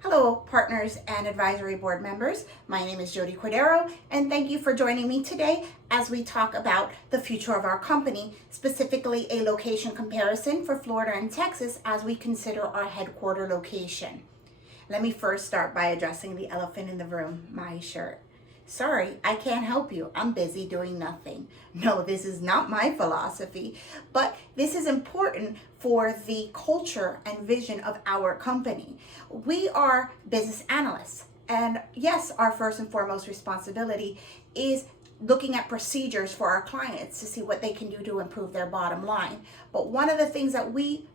Hello, partners and advisory board members. My name is Jody Cordero, and thank you for joining me today as we talk about the future of our company, specifically a location comparison for Florida and Texas as we consider our headquarter location. Let me first start by addressing the elephant in the room, my shirt. Sorry, I can't help you. I'm busy doing nothing. No, this is not my philosophy, but this is important for the culture and vision of our company. We are business analysts, and yes, our first and foremost responsibility is looking at procedures for our clients to see what they can do to improve their bottom line. But one of the things that we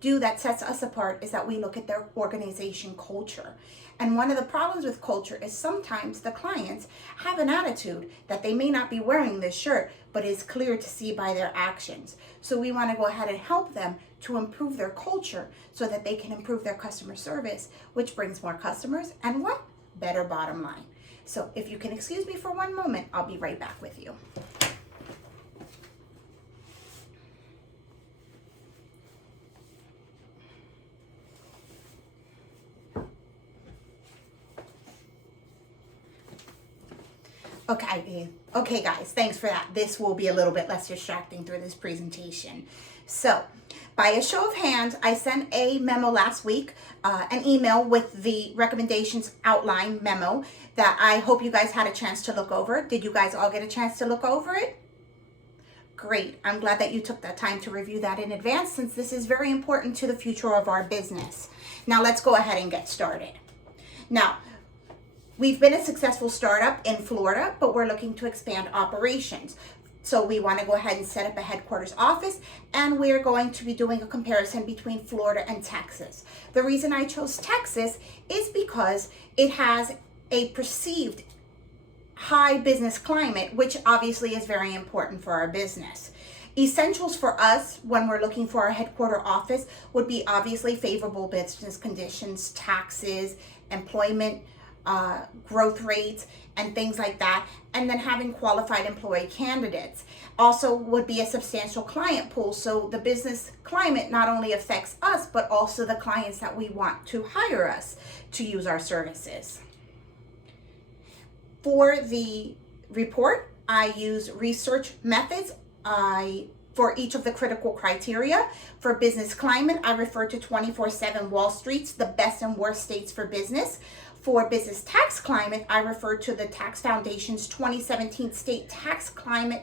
do that sets us apart is that we look at their organization culture. And one of the problems with culture is sometimes the clients have an attitude that they may not be wearing this shirt, but it's clear to see by their actions. So we want to go ahead and help them to improve their culture so that they can improve their customer service, which brings more customers and what? Better bottom line. So if you can excuse me for one moment, I'll be right back with you. Okay guys, thanks for that. This will be a little bit less distracting through this presentation. So, by a show of hands, I sent a memo last week, an email with the recommendations outline memo that I hope you guys had a chance to look over. Did you guys all get a chance to look over it? Great. I'm glad that you took that time to review that in advance, since this is very important to the future of our business. Now let's go ahead and get started. Now, we've been a successful startup in Florida, but we're looking to expand operations. So we want to go ahead and set up a headquarters office, and we're going to be doing a comparison between Florida and Texas. The reason I chose Texas is because it has a perceived high business climate, which obviously is very important for our business. Essentials for us when we're looking for our headquarter office would be obviously favorable business conditions, taxes, employment, growth rates, and things like that, and then having qualified employee candidates. Also would be a substantial client pool, so the business climate not only affects us, but also the clients that we want to hire us to use our services. For the report, I use research methods for each of the critical criteria. For business climate, I refer to 24/7 Wall Street's The Best and Worst States for Business. For business tax climate, I refer to the Tax Foundation's 2017 State Tax Climate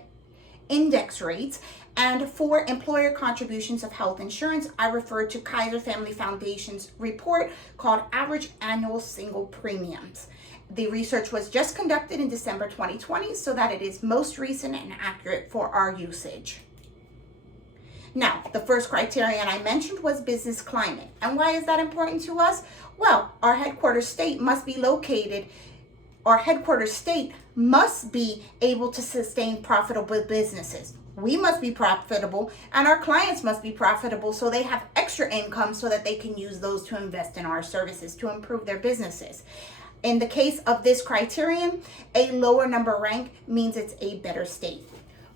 Index rates. And for employer contributions of health insurance, I refer to Kaiser Family Foundation's report called Average Annual Single Premiums. The research was just conducted in December 2020, so that it is most recent and accurate for our usage. Now, the first criterion I mentioned was business climate. And why is that important to us? Well, our headquarters state must be able to sustain profitable businesses. We must be profitable, and our clients must be profitable, so they have extra income so that they can use those to invest in our services to improve their businesses. In the case of this criterion, a lower number rank means it's a better state.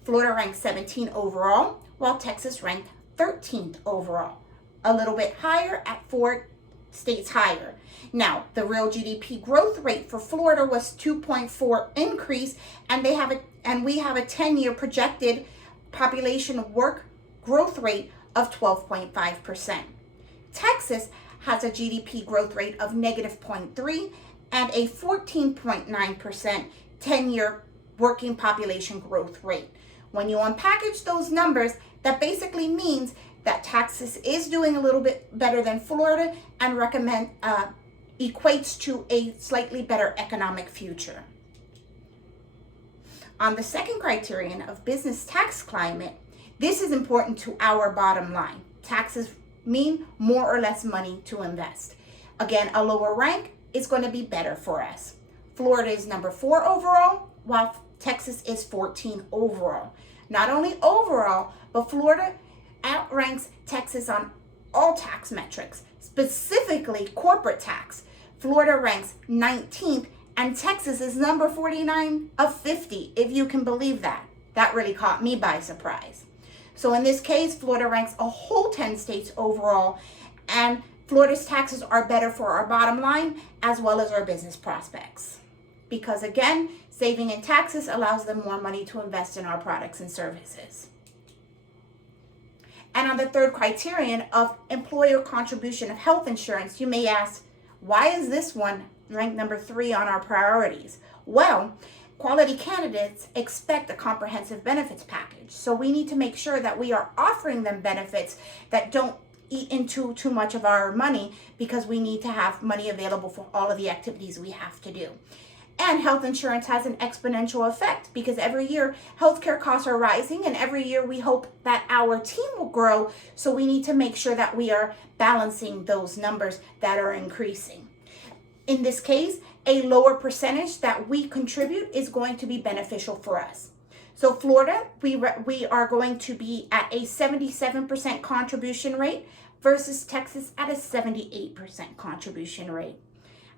Florida ranked 17 overall, while Texas ranked 13th overall. A little bit higher at 4 states higher. Now, the real GDP growth rate for Florida was 2.4 increase, and we have a 10-year projected population work growth rate of 12.5%. Texas has a GDP growth rate of negative 0.3 and a 14.9% 10-year working population growth rate. When you unpackage those numbers, that basically means that Texas is doing a little bit better than Florida and equates to a slightly better economic future. On the second criterion of business tax climate, this is important to our bottom line. Taxes mean more or less money to invest. Again, a lower rank is going to be better for us. Florida is number 4 overall, while Texas is 14 overall. Not only overall, but Florida outranks Texas on all tax metrics, specifically corporate tax. Florida ranks 19th, and Texas is number 49 of 50, if you can believe that. That really caught me by surprise. So in this case, Florida ranks a whole 10 states overall, and Florida's taxes are better for our bottom line as well as our business prospects. Because again, saving in taxes allows them more money to invest in our products and services. And on the third criterion of employer contribution of health insurance, you may ask, why is this one ranked number 3 on our priorities? Well, quality candidates expect a comprehensive benefits package. So we need to make sure that we are offering them benefits that don't eat into too much of our money, because we need to have money available for all of the activities we have to do. And health insurance has an exponential effect, because every year healthcare costs are rising, and every year we hope that our team will grow. So we need to make sure that we are balancing those numbers that are increasing. In this case, a lower percentage that we contribute is going to be beneficial for us. So Florida, we are going to be at a 77% contribution rate versus Texas at a 78% contribution rate.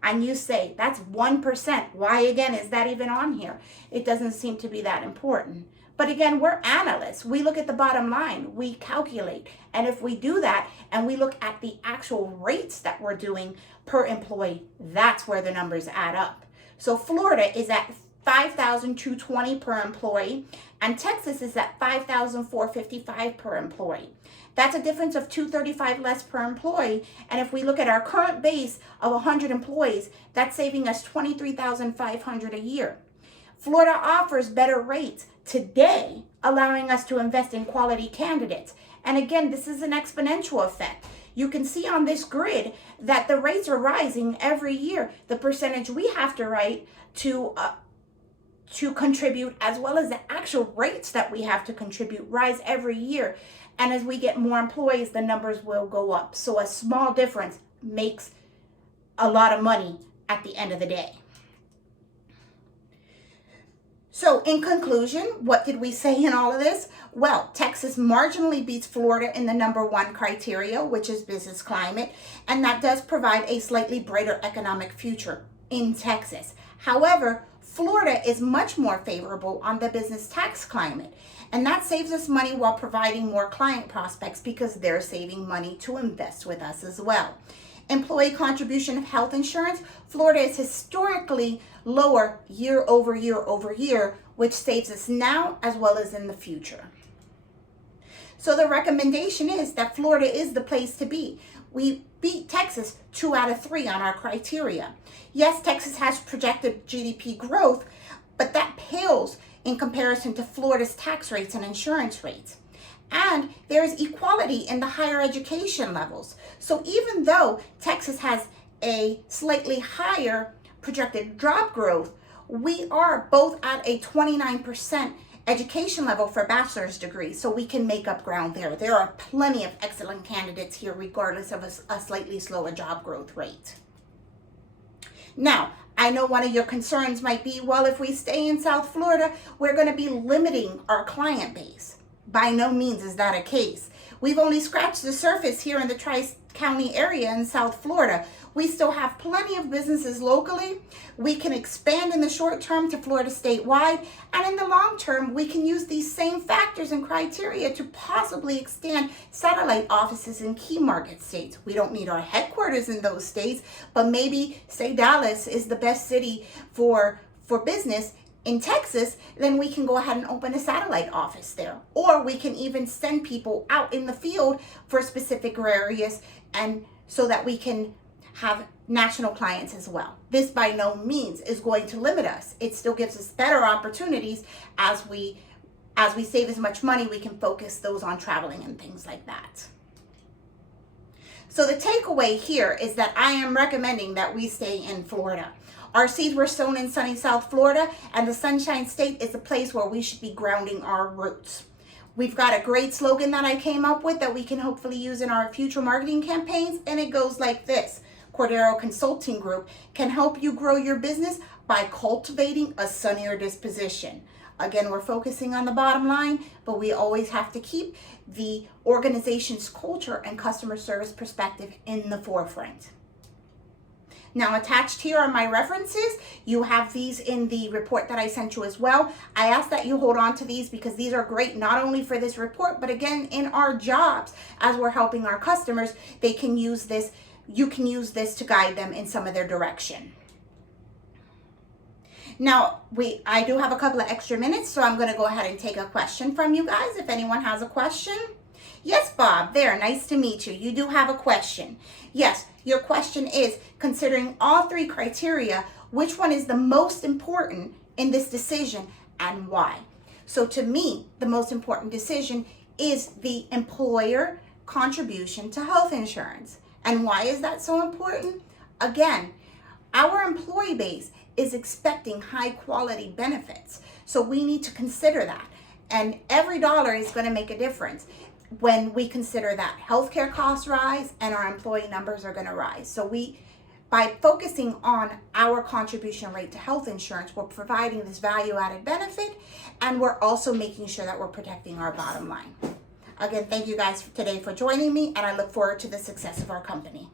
And you say, that's 1%. Why again is that even on here? It doesn't seem to be that important. But again, we're analysts. We look at the bottom line. We calculate. And if we do that and we look at the actual rates that we're doing per employee, that's where the numbers add up. So Florida is at $5,220 per employee, and Texas is at $5,455 per employee. That's a difference of $235 less per employee. And if we look at our current base of 100 employees, that's saving us $23,500 a year. Florida offers better rates today, allowing us to invest in quality candidates. And again, this is an exponential effect. You can see on this grid that the rates are rising every year. The percentage we have to write to contribute, as well as the actual rates that we have to contribute, rise every year. And as we get more employees, the numbers will go up. So a small difference makes a lot of money at the end of the day. So in conclusion, what did we say in all of this? Well, Texas marginally beats Florida in the number 1 criteria, which is business climate. And that does provide a slightly brighter economic future in Texas. However, Florida is much more favorable on the business tax climate. And that saves us money while providing more client prospects, because they're saving money to invest with us as well. Employee contribution of health insurance, Florida is historically lower year over year over year, which saves us now as well as in the future. So the recommendation is that Florida is the place to be. We beat Texas 2 out of 3 on our criteria. Yes, Texas has projected GDP growth, but that pales in comparison to Florida's tax rates and insurance rates. And there is equality in the higher education levels. So even though Texas has a slightly higher projected job growth, we are both at a 29% education level for bachelor's degrees, so we can make up ground there. There are plenty of excellent candidates here, regardless of a slightly slower job growth rate. Now, I know one of your concerns might be, well, if we stay in South Florida, we're going to be limiting our client base. By no means is that a case. We've only scratched the surface here in the Tri-County area in South Florida. We still have plenty of businesses locally. We can expand in the short term to Florida statewide, and in the long term, we can use these same factors and criteria to possibly extend satellite offices in key market states. We don't need our headquarters in those states, but maybe, say, Dallas is the best city for business in Texas, then we can go ahead and open a satellite office there. Or we can even send people out in the field for specific areas, and so that we can have national clients as well. This by no means is going to limit us. It still gives us better opportunities. As we save as much money, we can focus those on traveling and things like that. So the takeaway here is that I am recommending that we stay in Florida. Our seeds were sown in sunny South Florida, and the Sunshine State is the place where we should be grounding our roots. We've got a great slogan that I came up with that we can hopefully use in our future marketing campaigns, and it goes like this: Cordero Consulting Group can help you grow your business by cultivating a sunnier disposition. Again, we're focusing on the bottom line, but we always have to keep the organization's culture and customer service perspective in the forefront. Now, attached here are my references. You have these in the report that I sent you as well. I ask that you hold on to these because these are great not only for this report, but again, in our jobs as we're helping our customers, they can use this you can use this to guide them in some of their direction. Now, I do have a couple of extra minutes, so I'm going to go ahead and take a question from you guys. If anyone has a question. Yes, Bob, there, nice to meet you. You do have a question. Yes, your question is, considering all three criteria, which one is the most important in this decision and why? So to me, the most important decision is the employer contribution to health insurance. And why is that so important? Again, our employee base is expecting high quality benefits. So we need to consider that. And every dollar is going to make a difference when we consider that healthcare costs rise and our employee numbers are going to rise. So by focusing on our contribution rate to health insurance, we're providing this value added benefit, and we're also making sure that we're protecting our bottom line. Again, thank you guys today for joining me, and I look forward to the success of our company.